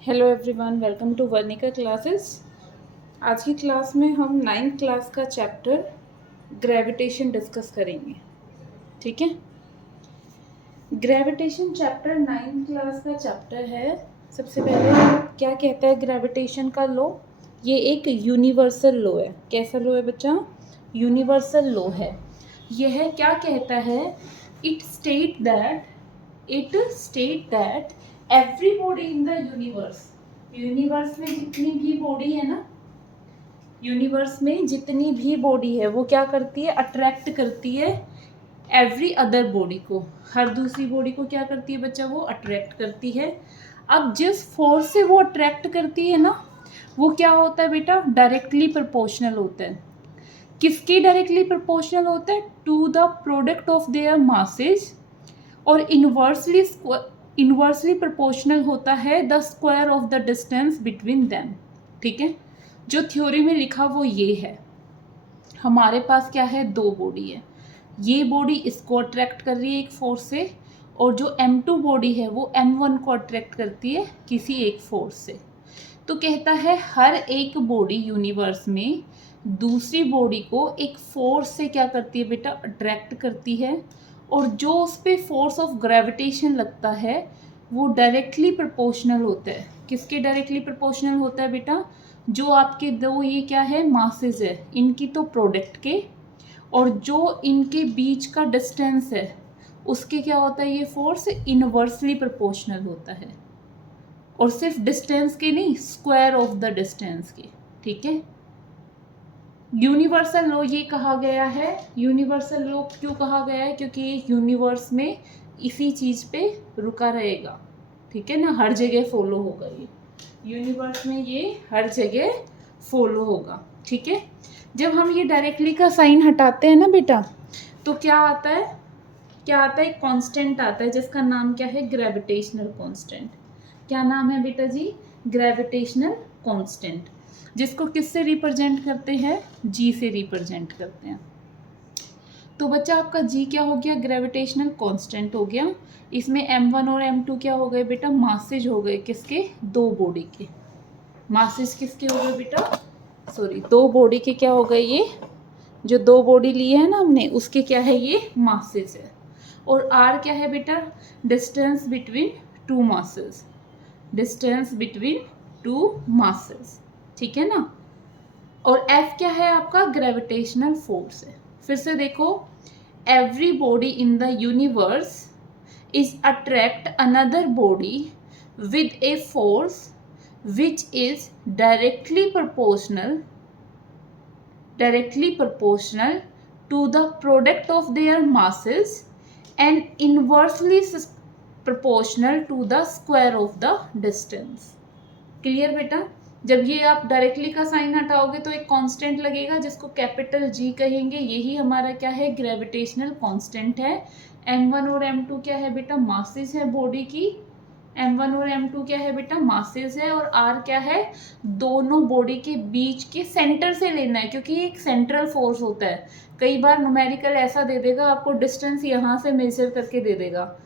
Hello everyone, welcome to Varnika classes. आज की class में हम 9th क्लास का चैप्टर ग्रेविटेशन डिस्कस करेंगे। ठीक है, ग्रेविटेशन चैप्टर 9th क्लास का चैप्टर है। सबसे पहले क्या कहता है ग्रेविटेशन का लॉ? ये एक यूनिवर्सल लॉ है। कैसा लॉ है बच्चा? यूनिवर्सल लॉ है। यह क्या कहता है? It state that every body in the universe में जितनी भी बॉडी है ना, यूनिवर्स में जितनी भी बॉडी है वो क्या करती है? अट्रैक्ट करती है एवरी अदर बॉडी को। हर दूसरी बॉडी को क्या करती है बच्चा? वो अट्रैक्ट करती है। अब जिस फोर्स से वो अट्रैक्ट करती है ना, वो क्या होता है बेटा? डायरेक्टली प्रोपोर्शनल होता है। किसके डायरेक्टली प्रोपोर्शनल होता है? To the product of their masses. और इन्वर्सली प्रोपोर्शनल होता है the square of the distance between them. ठीक है, जो थ्योरी में लिखा वो ये है। हमारे पास क्या है? दो बॉडी है। ये बॉडी इसको अट्रैक्ट कर रही है एक फोर्स से, और जो M2 बॉडी है वो M1 को अट्रैक्ट करती है किसी एक फोर्स से। तो कहता है हर एक बॉडी यूनिवर्स में दूसरी बॉडी को एक फोर्स से क्या करती है बेटा? अट्रैक्ट करती है। और जो उस पर फोर्स ऑफ ग्रेविटेशन लगता है वो डायरेक्टली प्रोपोर्शनल होता है। किसके डायरेक्टली प्रोपोर्शनल होता है बेटा? जो आपके दो ये क्या है? मासेस है, इनकी तो प्रोडक्ट के, और जो इनके बीच का डिस्टेंस है उसके क्या होता है? ये फोर्स इनवर्सली प्रोपोर्शनल होता है। और सिर्फ डिस्टेंस के नहीं, स्क्वायर ऑफ द डिस्टेंस के। ठीक है, यूनिवर्सल लॉ ये कहा गया है। यूनिवर्सल लॉ क्यों कहा गया है? क्योंकि ये यूनिवर्स में इसी चीज़ पे रुका रहेगा। ठीक है ना, हर जगह फॉलो होगा ये। यूनिवर्स में ये हर जगह फॉलो होगा। ठीक है, जब हम ये डायरेक्टली का साइन हटाते हैं ना बेटा, तो क्या आता है? क्या आता है? एक कांस्टेंट आता है जिसका नाम क्या है? Gravitational constant. क्या नाम है बेटा जी? Gravitational constant. जिसको किससे रिप्रेजेंट करते हैं? जी से रिप्रेजेंट करते हैं। तो बच्चा आपका जी क्या हो गया? ग्रेविटेशनल कांस्टेंट हो गया। इसमें M1 और M2 क्या हो गए बेटा? मासेज हो गए। किसके? दो बॉडी के। मासेज किसके हो गए बेटा? सॉरी, दो बॉडी के क्या हो गए? ये जो दो बॉडी लिए है ना हमने, उसके क्या है? ये मासेज है। और आर क्या है बेटा? Distance between two masses. Distance between two masses. ठीक है ना। और एफ क्या है आपका? ग्रेविटेशनल फोर्स है। फिर से देखो, every body in the universe is attract another body with a force which is directly proportional to the product of their masses and inversely proportional to the square of the distance। Clear बेटा? जब ये आप directly का sign हटाओगे तो एक constant लगेगा जिसको capital G कहेंगे। यही हमारा क्या है? ग्रेविटेशनल कांस्टेंट है। M1 और M2 क्या है बेटा? मासेस है बॉडी की। M1 और M2 क्या है बेटा? मासेस है। और R क्या है? दोनों बॉडी के बीच के सेंटर से लेना है, क्योंकि ये एक सेंट्रल फोर्स होता है। कई बार न्यूमेरिकल ऐसा दे देगा आपको, डिस्टेंस यहाँ से मेजर करके दे देगा,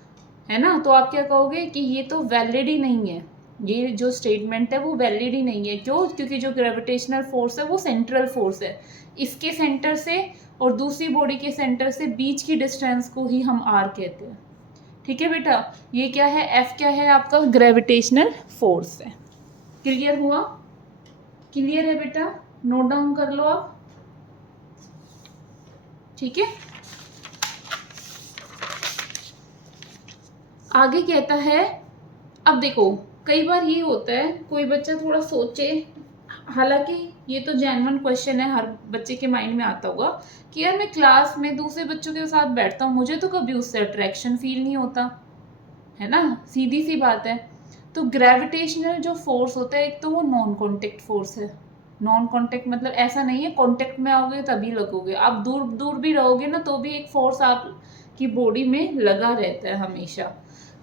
है ना, तो आप क्या कहोगे कि ये तो वैलिड ही नहीं है, ये जो स्टेटमेंट है वो वैलिड ही नहीं है। क्यों? क्योंकि जो ग्रेविटेशनल फोर्स है वो सेंट्रल फोर्स है। इसके सेंटर से और दूसरी बॉडी के सेंटर से बीच की डिस्टेंस को ही हम R कहते हैं। ठीक है बेटा, ये क्या है? F क्या है आपका? ग्रेविटेशनल फोर्स है। क्लियर हुआ? क्लियर है बेटा? नोट डाउन कर लो आप। ठीक है, आगे कहता है, अब देखो कई बार ये होता है कोई बच्चा थोड़ा सोचे, हालांकि ये तो जेन्युइन क्वेश्चन है, हर बच्चे के माइंड में आता होगा कि यार मैं क्लास में दूसरे बच्चों के साथ बैठता हूँ, मुझे तो कभी उससे अट्रैक्शन फील नहीं होता, है ना, सीधी सी बात है। तो ग्रेविटेशनल जो फोर्स होता है, एक तो वो नॉन कॉन्टेक्ट फोर्स है। नॉन कॉन्टेक्ट मतलब ऐसा नहीं है कॉन्टेक्ट में आओगे तभी लगोगे, आप दूर दूर भी रहोगे ना तो भी एक फोर्स आपकी बॉडी में लगा रहता है हमेशा।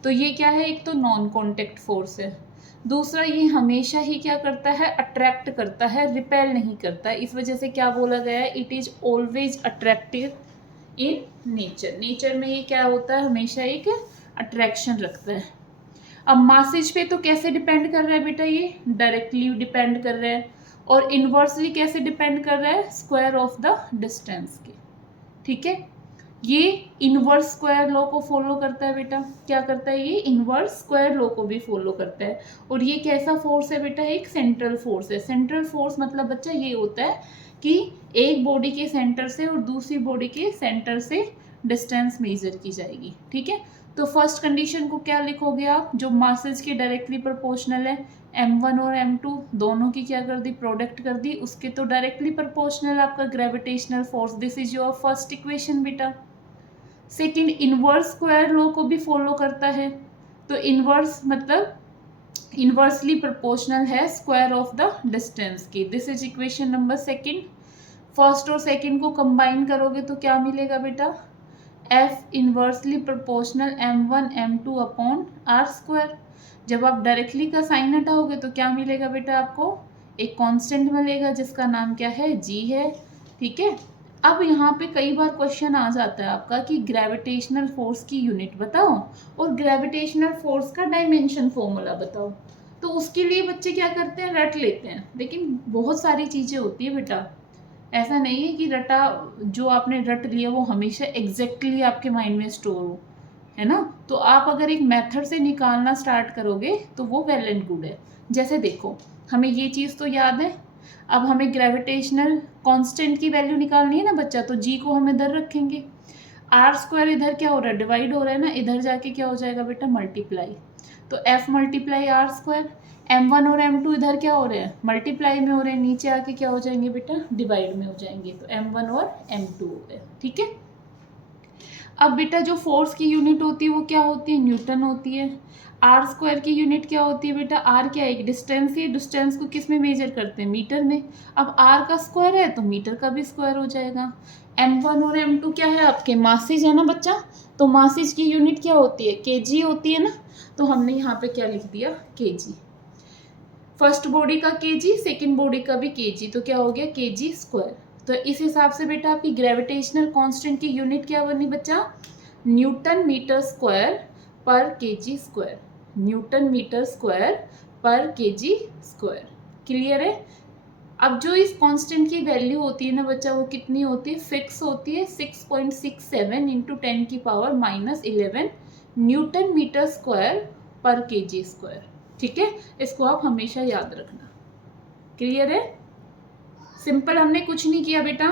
तो ये क्या है? एक तो नॉन कॉन्टेक्ट फोर्स है। दूसरा, ये हमेशा ही क्या करता है? अट्रैक्ट करता है, रिपेल नहीं करता है। इस वजह से क्या बोला गया है? It is always attractive in nature. Nature में ये क्या होता है? हमेशा एक अट्रैक्शन रखता है। अब मासेज पे तो कैसे डिपेंड कर रहा है बेटा, ये डायरेक्टली डिपेंड कर रहा है, और इनवर्सली कैसे डिपेंड कर रहा है, स्क्वायर ऑफ द डिस्टेंस के। ठीक है, ये इनवर्स स्क्वायर लॉ को फॉलो करता है बेटा, क्या करता है ये, इनवर्स स्क्वायर लॉ को भी फॉलो करता है। और ये कैसा फोर्स है बेटा, एक सेंट्रल फोर्स है। सेंट्रल फोर्स मतलब बच्चा ये होता है कि एक बॉडी के सेंटर से और दूसरी बॉडी के सेंटर से डिस्टेंस मेजर की जाएगी। ठीक है, तो फर्स्ट कंडीशन को क्या लिखोगे आप, जो मासेज के डायरेक्टली प्रोपोर्शनल है, m1 और m2 दोनों की क्या कर दी, प्रोडक्ट कर दी, उसके तो डायरेक्टली प्रोपोर्शनल आपका gravitational force. This is your first equation बेटा। सेकंड, इनवर्स स्क्वायर लॉ को भी फॉलो करता है, तो इनवर्स मतलब इनवर्सली प्रोपोर्शनल है स्क्वायर ऑफ द डिस्टेंस की। This is equation number second. First और सेकंड को कंबाइन करोगे तो क्या मिलेगा बेटा, F inversely proportional m1 m2 upon R square. जब आप डायरेक्टली का साइन हटाओगे तो क्या मिलेगा बेटा, आपको एक कांस्टेंट मिलेगा जिसका नाम क्या है, g है। ठीक है, अब यहाँ पे कई बार क्वेश्चन आ जाता है आपका कि ग्रेविटेशनल फोर्स की यूनिट बताओ और ग्रेविटेशनल फोर्स का डायमेंशन फॉर्मूला बताओ। तो उसके लिए बच्चे क्या करते हैं, रट लेते हैं, लेकिन बहुत सारी चीज़ें होती है बेटा, ऐसा नहीं है कि रटा जो आपने रट लिया वो हमेशा एग्जैक्टली आपके माइंड में स्टोर हो, है ना। तो आप अगर एक मेथड से निकालना स्टार्ट करोगे तो वो वेल एंड गुड है। जैसे देखो, हमें ये चीज़ तो याद है, अब हमें ग्रेविटेशनल कांस्टेंट की वैल्यू निकालनी है ना बच्चा, तो जी को हम इधर रखेंगे, आर स्क्वायर इधर क्या हो रहा है, डिवाइड हो रहा है ना, इधर जाके क्या हो जाएगा बेटा, मल्टीप्लाई, तो F multiply are square. m1 और m2 इधर क्या हो रहे हैं, मल्टीप्लाई में हो रहे हैं, नीचे आके क्या हो जाएंगे बेटा, डिवाइड में हो जाएंगे, तो m1 और m2 हो गए। ठीक है, अब बेटा जो फोर्स की यूनिट होती है वो क्या होती है, न्यूटन होती है। आर स्क्वायर की यूनिट क्या होती है बेटा, आर क्या है, एक डिस्टेंस है, डिस्टेंस को किस में मेजर करते हैं, मीटर में। अब आर का स्क्वायर है तो मीटर का भी स्क्वायर हो जाएगा। m1 और m2 क्या है, आपके मासेज है ना बच्चा, तो मासेज की यूनिट क्या होती है, kg होती है ना, तो हमने यहाँ पे क्या लिख दिया, kg। फर्स्ट बॉडी का kg, सेकेंड बॉडी का भी kg, तो क्या हो गया, kg स्क्वायर। तो इस हिसाब से बेटा आपकी ग्रेविटेशनल कांस्टेंट की यूनिट क्या बनी बच्चा, न्यूटन मीटर स्क्वायर पर KG square, newton metre square पर केजी स्क्वायर। क्लियर है। अब जो इस कांस्टेंट की वैल्यू होती है ना बच्चा, वो कितनी होती है, फिक्स होती है, 6.67 इंटू 10 की पावर -11 न्यूटन मीटर स्क्वायर पर केजी स्क्वायर। ठीक है, इसको आप हमेशा याद रखना। क्लियर है, सिंपल, हमने कुछ नहीं किया बेटा,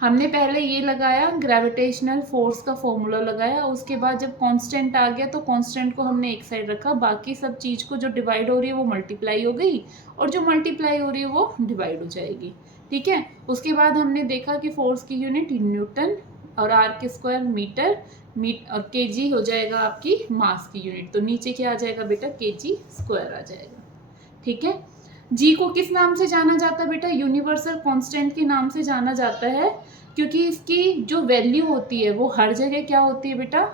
हमने पहले ये लगाया ग्रेविटेशनल फोर्स का फॉर्मूला लगाया, उसके बाद जब कांस्टेंट आ गया तो कांस्टेंट को हमने एक साइड रखा, बाकी सब चीज़ को जो डिवाइड हो रही है वो मल्टीप्लाई हो गई और जो मल्टीप्लाई हो रही है वो डिवाइड हो जाएगी। ठीक है, उसके बाद हमने देखा कि फोर्स की यूनिट न्यूटन और आर के स्क्वायर मीटर और केजी हो जाएगा आपकी मास की यूनिट, तो नीचे क्या आ जाएगा बेटा, केजी स्क्वायर आ जाएगा। ठीक है, जी को किस नाम से जाना जाता है बेटा, यूनिवर्सल कांस्टेंट के नाम से जाना जाता है, क्योंकि इसकी जो वैल्यू होती है वो हर जगह क्या होती है बेटा,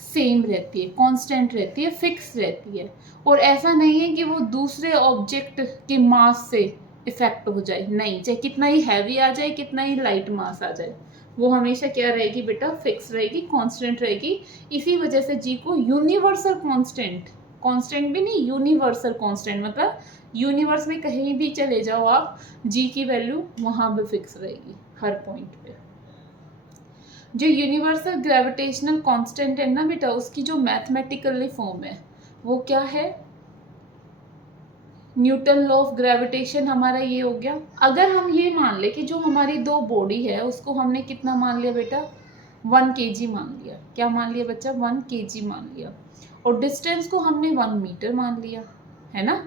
सेम रहती है, कांस्टेंट रहती है, फिक्स रहती है। और ऐसा नहीं है कि वो दूसरे ऑब्जेक्ट के मास से इफेक्ट हो जाए, नहीं, चाहे कितना ही हैवी आ जाए, कितना ही लाइट मास आ जाए, वो हमेशा क्या रहेगी बेटा, फिक्स रहेगी, कांस्टेंट रहेगी। इसी वजह से जी को यूनिवर्सल कांस्टेंट, कांस्टेंट भी नहीं, यूनिवर्सल कांस्टेंट मतलब यूनिवर्स में कहीं भी चले जाओ आप, जी की वैल्यू वहाँ भी फिक्स रहेगी हर पॉइंट पे। जो यूनिवर्सल ग्रेविटेशनल कांस्टेंट है ना बेटा, उसकी जो मैथमेटिकली फॉर्म है वो क्या है, न्यूटन लॉ ऑफ ग्रेविटेशन हमारा ये हो गया। अगर हम ये मान ले कि जो हमारी दो बॉडी है उसको हमने कितना मान लिया बेटा, 1 kg मान लिया, क्या मान लिया बच्चा, 1 kg मान लिया, और डिस्टेंस को हमने 1 मीटर मान लिया, है ना।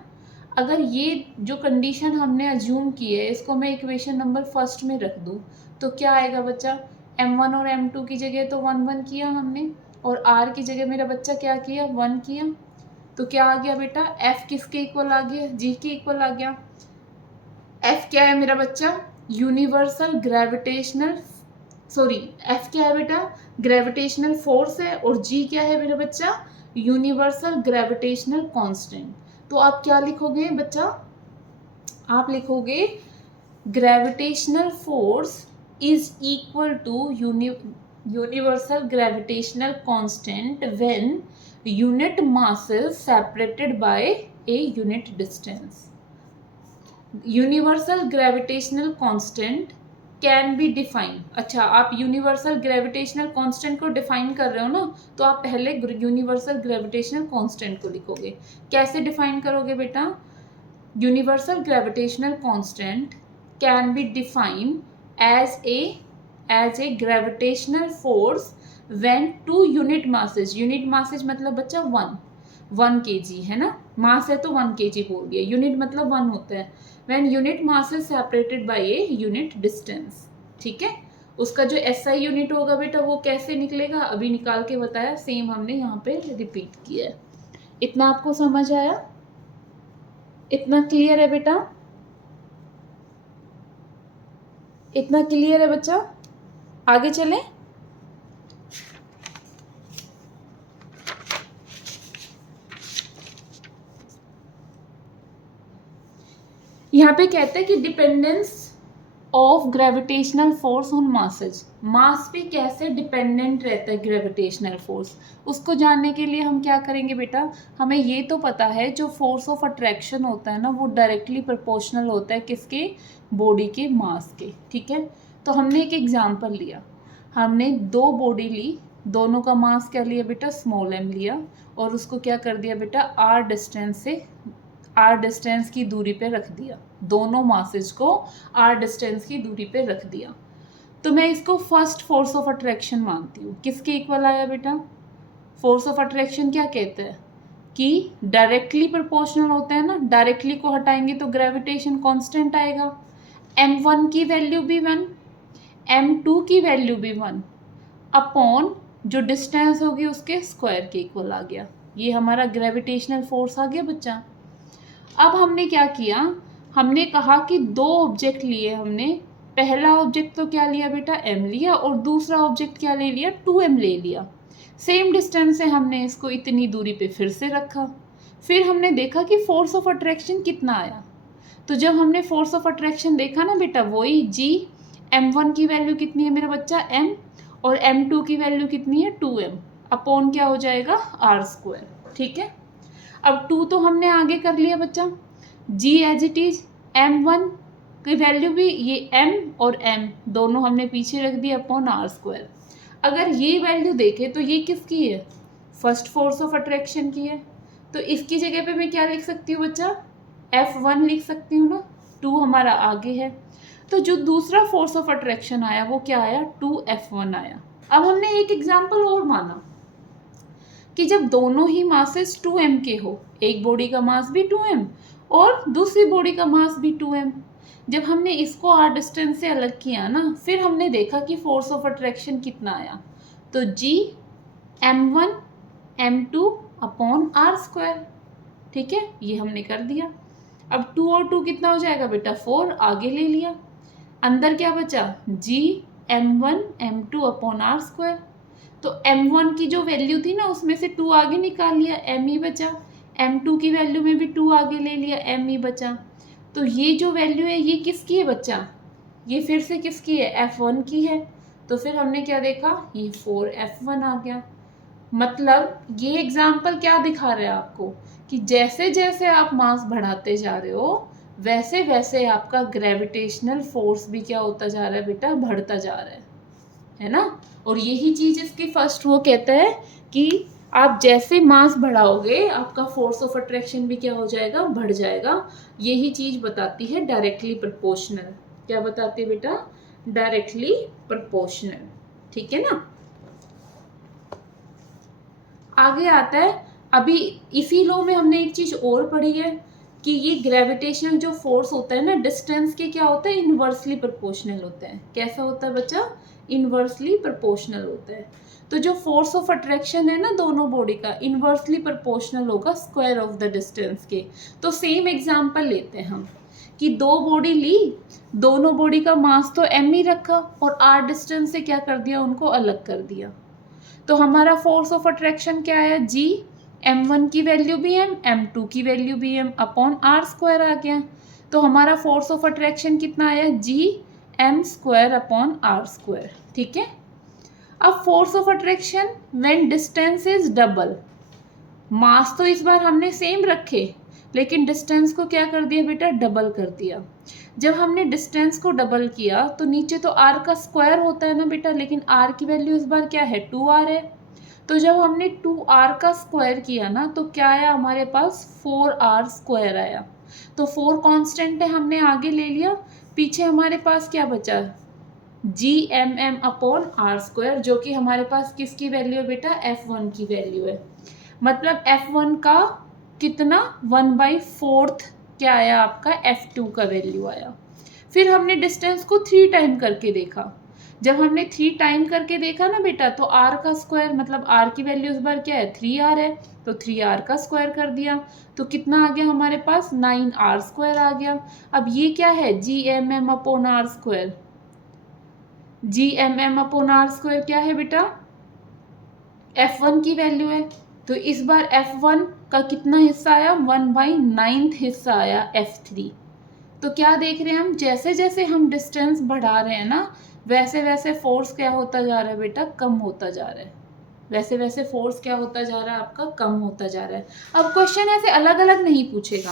अगर ये जो कंडीशन हमने अज्यूम की है इसको मैं इक्वेशन नंबर फर्स्ट में रख दूँ तो क्या आएगा बच्चा, m1 और m2 की जगह तो 1 1 किया हमने, और r की जगह मेरा बच्चा क्या किया, 1 किया, तो क्या आ गया बेटा, f किसके इक्वल आ गया, g के इक्वल आ गया। f क्या है मेरा बच्चा, यूनिवर्सल ग्रेविटेशनल, सॉरी f क्या है बेटा, ग्रेविटेशनल फोर्स है, और g क्या है मेरा बच्चा, यूनिवर्सल ग्रेविटेशनल कांस्टेंट। तो आप क्या लिखोगे बच्चा, आप लिखोगे gravitational force is equal to universal gravitational constant when unit masses separated by a unit distance. Universal gravitational constant can be define. अच्छा, आप यूनिवर्सल ग्रेविटेशनल कांस्टेंट को डिफाइन कर रहे हो ना, तो आप पहले यूनिवर्सल ग्रेविटेशनल कांस्टेंट को लिखोगे. कैसे डिफाइन करोगे बेटा? Universal gravitational constant can be define as a gravitational force when two unit masses. Unit masses मतलब बच्चा 1 kg है ना, मास है तो 1 kg बोल दिया, यूनिट मतलब 1 होता है. When unit mass is separated by a unit distance. ठीक है, उसका जो SI यूनिट होगा बेटा वो कैसे निकलेगा अभी निकाल के बताया, सेम हमने यहाँ पे रिपीट किया है. इतना आपको समझ आया? इतना क्लियर है बेटा? इतना क्लियर है बच्चा? आगे चलें. यहाँ पे कहते हैं कि dependence of gravitational force on masses. Mass पे कैसे डिपेंडेंट रहता है ग्रेविटेशनल फोर्स, उसको जानने के लिए हम क्या करेंगे बेटा? हमें ये तो पता है जो फोर्स ऑफ अट्रैक्शन होता है ना वो डायरेक्टली प्रोपोर्शनल होता है किसके? बॉडी के मास के. ठीक है, तो हमने एक एग्जांपल लिया, हमने 2 बॉडी ली, दोनों का मास क्या लिया बेटा? स्मॉल m लिया, और उसको क्या कर दिया बेटा? r डिस्टेंस की दूरी पे रख दिया. दोनों मासेज को r डिस्टेंस की दूरी पे रख दिया. तो मैं इसको फर्स्ट फोर्स ऑफ अट्रैक्शन मानती हूँ. किसके इक्वल आया बेटा? फोर्स ऑफ अट्रैक्शन क्या कहते हैं कि डायरेक्टली प्रोपोर्शनल होता है ना, डायरेक्टली को हटाएंगे तो ग्रेविटेशन कांस्टेंट आएगा. m1 की वैल्यू भी 1, m2 की वैल्यू भी 1 अपॉन जो डिस्टेंस होगी उसके स्क्वायर के इक्वल आ गया. ये हमारा ग्रेविटेशनल फोर्स आ गया बच्चा. अब हमने क्या किया? हमने कहा कि 2 ऑब्जेक्ट लिए हमने. पहला ऑब्जेक्ट तो क्या लिया बेटा? m लिया, और दूसरा ऑब्जेक्ट क्या ले लिया? 2m ले लिया. सेम डिस्टेंस से हमने इसको इतनी दूरी पे फिर से रखा. फिर हमने देखा कि फोर्स ऑफ अट्रैक्शन कितना आया. तो जब हमने फोर्स ऑफ अट्रैक्शन देखा ना बेटा, वही g, m1 की वैल्यू कितनी है मेरा बच्चा? m, और m2 की वैल्यू कितनी है? 2m अपॉन क्या हो जाएगा? r². ठीक है, अब 2 तो हमने आगे कर लिया बच्चा, g as it is, m1 की वैल्यू भी ये m और m दोनों हमने पीछे रख दिया अपॉन r². अगर ये वैल्यू देखें तो ये किसकी है? फर्स्ट फोर्स ऑफ अट्रैक्शन की है. तो इसकी जगह पे मैं क्या लिख सकती हूँ बच्चा? F1 लिख सकती हूँ ना, 2 हमारा आगे है. तो जो दूसरा फोर्स ऑफ अट्रैक्शन आया वो क्या आया? 2F1 आया. अब हमने एक एग्जाम्पल और माना कि जब दोनों ही मासेस 2m के हो, एक बॉडी का मास भी 2m और दूसरी बॉडी का मास भी 2m, जब हमने इसको r डिस्टेंस से अलग किया ना, फिर हमने देखा कि फोर्स ऑफ अट्रैक्शन कितना आया. तो g m1 m2 upon r². ठीक है, ये हमने कर दिया. अब 2 और 2 कितना हो जाएगा बेटा? 4. आगे ले लिया, अंदर क्या बचा? g m1 m2 upon r². तो m1 की जो वैल्यू थी ना उसमें से 2 आगे निकाल लिया, m ही बचा. m2 की वैल्यू में भी 2 आगे ले लिया, m ही बचा. तो ये जो वैल्यू है ये किसकी है बच्चा? ये फिर से किसकी है? F1 की है. तो फिर हमने क्या देखा? ये 4F1 आ गया. मतलब ये एग्जाम्पल क्या दिखा रहा है आपको कि जैसे जैसे आप मास बढ़ाते जा रहे हो वैसे वैसे आपका ग्रेविटेशनल फोर्स भी क्या होता जा रहा है बेटा? बढ़ता जा रहा है ना. और यही चीज़ इसकी फर्स्ट वो कहता है कि आप जैसे मास बढ़ाओगे आपका फोर्स ऑफ अट्रैक्शन भी क्या हो जाएगा? बढ़ जाएगा. यही चीज़ बताती है डायरेक्टली प्रोपोर्शनल. क्या बताती है बेटा? Directly proportional. ठीक है ना. आगे आता है, अभी इसी लॉ में हमने एक चीज़ और पढ़ी है कि ये ग्रेविटेशनल जो फोर्स होता है ना डिस्टेंस के क्या होता है? इन्वर्सली प्रोपोर्शनल होता है. कैसा होता है बच्चा? इन्वर्सली प्रोपोर्शनल होता है. तो जो फोर्स ऑफ अट्रैक्शन है ना दोनों बॉडी का, इन्वर्सली प्रोपोर्शनल होगा स्क्वायर ऑफ द डिस्टेंस के. तो सेम एग्जांपल लेते हैं हम कि 2 बॉडी ली, दोनों बॉडी का मास तो m ही रखा और r डिस्टेंस से क्या कर दिया? उनको अलग कर दिया. तो हमारा फोर्स ऑफ अट्रैक्शन क्या आया? g m1 की वैल्यू भी m, m2 की वैल्यू भी m अपॉन r² आ गया. तो हमारा फोर्स ऑफ अट्रैक्शन कितना आया? g m² upon r². ठीक है. अब force of attraction when distance is double, mass तो इस बार हमने सेम रखे, लेकिन डिस्टेंस को क्या कर दिया बेटा, डबल कर दिया। जब हमने डिस्टेंस को डबल किया तो नीचे तो r का स्क्वायर होता है ना बेटा, लेकिन r की वैल्यू इस बार क्या है, 2r है। तो जब हमने 2r का स्क्वायर किया ना तो क्या आया हमारे पास, 4r स्क्वायर आया। तो 4 कांस्टेंट है, हमने आगे ले लिया, पीछे हमारे पास क्या बचा, GMM अपॉन आर स्क्वायर, जो कि हमारे पास किसकी वैल्यू है बेटा, F1 की वैल्यू है। मतलब F1 का कितना, 1/4 क्या आया आपका, F2 का वैल्यू आया। फिर हमने डिस्टेंस को 3 टाइम करके देखा। जब हमने 3 टाइम करके देखा ना बेटा, तो r का स्क्वायर, मतलब r की वैल्यू इस बार क्या है, 3r है, तो 3r का स्क्वायर कर दिया, तो कितना आ गया हमारे पास, 9r स्क्वायर आ गया। अब ये क्या है, GMM upon R square, GMM upon R square क्या है बेटा, F1 की वैल्यू है। तो इस बार F1 का कितना हिस्सा आया, 1/9 हिस्सा आया F3। तो क्या देख रहे हैं हम, जैसे जैसे हम डिस्टेंस बढ़ा रहे हैं ना, वैसे वैसे फोर्स क्या होता जा रहा है बेटा, कम होता जा रहा है। वैसे वैसे फोर्स क्या होता जा रहा है आपका, कम होता जा रहा है। अब क्वेश्चन ऐसे अलग अलग नहीं पूछेगा,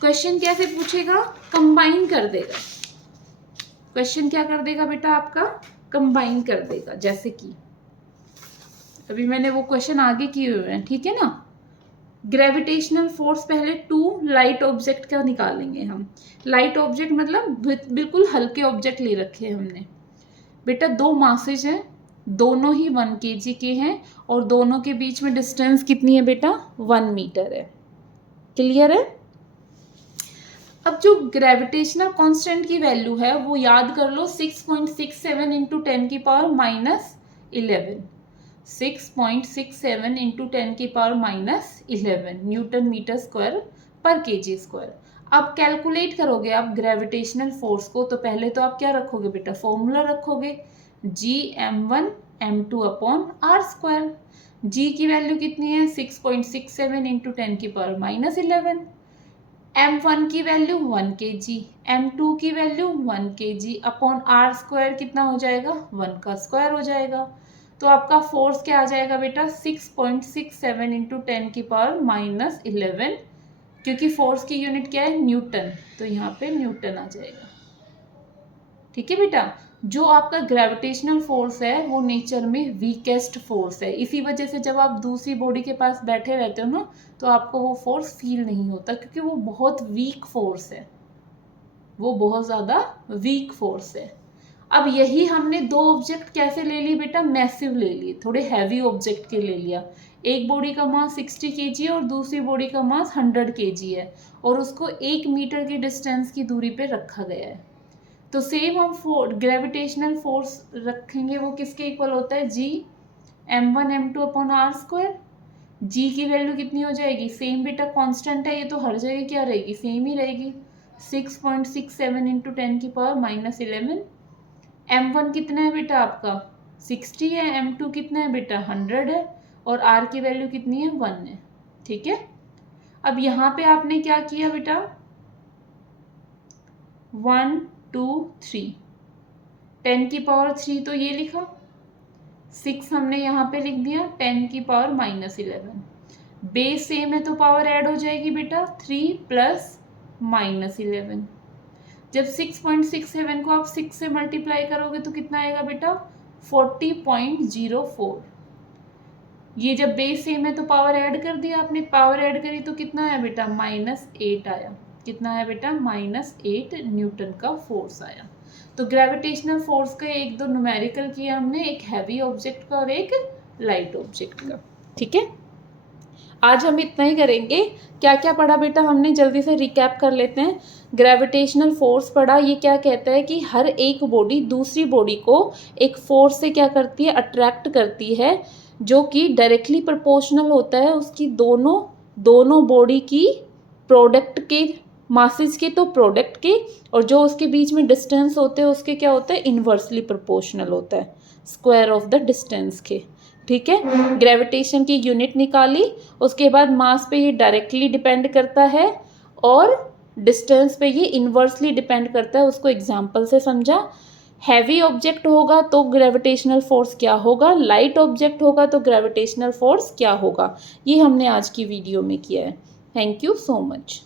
क्वेश्चन कैसे पूछेगा, कंबाइन कर देगा। क्वेश्चन क्या कर देगा बेटा आपका, कंबाइन कर देगा। जैसे कि अभी मैंने वो क्वेश्चन आगे किए हुए हैं, ठीक है ना। ग्रेविटेशनल फोर्स पहले 2 लाइट ऑब्जेक्ट का निकालेंगे हम। लाइट ऑब्जेक्ट मतलब बिल्कुल हल्के ऑब्जेक्ट ले रखे हैं हमने बेटा। 2 मासेज हैं, दोनों ही 1 kg के हैं, और दोनों के बीच में डिस्टेंस कितनी है बेटा, 1 मीटर है। क्लियर है। अब जो ग्रेविटेशनल कांस्टेंट की वैल्यू है वो याद कर लो, 6.67 इंटू 10 की पावर -11, 6.67 इंटू 10 की पावर -11 न्यूटन मीटर स्क्वायर पर केजी स्क्वायर। अब कैलकुलेट करोगे आप ग्रेविटेशनल फोर्स को, तो पहले तो आप क्या रखोगे बेटा, फॉर्मूला रखोगे, GM1 M2 upon R square. जी की वैल्यू कितनी है, 6.67 इंटू 10 की पावर -11, M1 की वैल्यू 1 kg, M2 की value 1 kg upon R square कितना हो जाएगा, 1 का स्क्वायर हो जाएगा। तो आपका फोर्स क्या आ जाएगा बेटा, 6.67 इंटू 10 की पावर -11, क्योंकि फोर्स की यूनिट क्या है, न्यूटन, तो यहाँ पे न्यूटन आ जाएगा। ठीक है बेटा। जो आपका ग्रेविटेशनल फोर्स है वो नेचर में वीकेस्ट फोर्स है, इसी वजह से जब आप दूसरी बॉडी के पास बैठे रहते हो ना, तो आपको वो फोर्स फील नहीं होता, क्योंकि वो बहुत वीक फोर्स है, वो बहुत ज़्यादा वीक फोर्स है। अब यही हमने 2 ऑब्जेक्ट कैसे ले लिए बेटा, मैसिव ले लिए, थोड़े हैवी ऑब्जेक्ट के ले लिया। एक बॉडी का मास 60 kg और दूसरी बॉडी का मास 100 kg है, और उसको 1 मीटर की डिस्टेंस की दूरी पे रखा गया है। तो सेम हम ग्रेविटेशनल फोर्स रखेंगे, वो किसके इक्वल होता है, GM1 M2 upon R square. जी की वैल्यू कितनी हो जाएगी, सेम बेटा, कांस्टेंट है ये, तो हर जगह क्या रहेगी, सेम ही रहेगी, 6.67 इंटू 10 की पावर -11। M1 कितना है बेटा आपका, 60 है, M2 कितना है बेटा, 100 है, और R की वैल्यू कितनी है, 1 है। ठीक है। अब यहाँ पे आपने क्या किया बेटा, 1 2 3, 10 की पावर 3 तो ये लिखा, 6 हमने यहाँ पे लिख दिया, 10 की पावर -11। बेस सेम है तो पावर ऐड हो जाएगी बेटा, 3 प्लस -11। जब 6.67 को आप 6 से मल्टीप्लाई करोगे तो कितना आएगा बेटा, 40.04। ये जब बेस सेम है तो पावर ऐड कर दिया आपने, पावर ऐड करी तो कितना आया बेटा, -8 आया। कितना आया बेटा, -8 न्यूटन का फोर्स आया। तो ग्रेविटेशनल फोर्स का 1-2 न्यूमेरिकल किया हमने, एक हैवी ऑब्जेक्ट का और एक लाइट ऑब्जेक्ट का। ठीक है। आज हम इतना ही करेंगे। क्या क्या पढ़ा बेटा हमने, जल्दी से रिकैप कर लेते हैं। ग्रेविटेशनल फोर्स पढ़ा, ये क्या कहता है कि हर एक बॉडी दूसरी बॉडी को एक फोर्स से क्या करती है, अट्रैक्ट करती है, जो कि डायरेक्टली प्रोपोर्शनल होता है उसकी दोनों बॉडी की प्रोडक्ट के मासेस के, तो प्रोडक्ट के, और जो उसके बीच में डिस्टेंस होते हैं उसके क्या होता है, इन्वर्सली प्रोपोर्शनल होता है, स्क्वायर ऑफ द डिस्टेंस के। ठीक है। ग्रेविटेशन की यूनिट निकाली, उसके बाद मास पे ये डायरेक्टली डिपेंड करता है और डिस्टेंस पे ये इन्वर्सली डिपेंड करता है, उसको एग्जाम्पल से समझा। हैवी ऑब्जेक्ट होगा तो ग्रेविटेशनल फोर्स क्या होगा, लाइट ऑब्जेक्ट होगा तो ग्रेविटेशनल फोर्स क्या होगा। ये हमने आज की वीडियो में किया है। Thank you so much.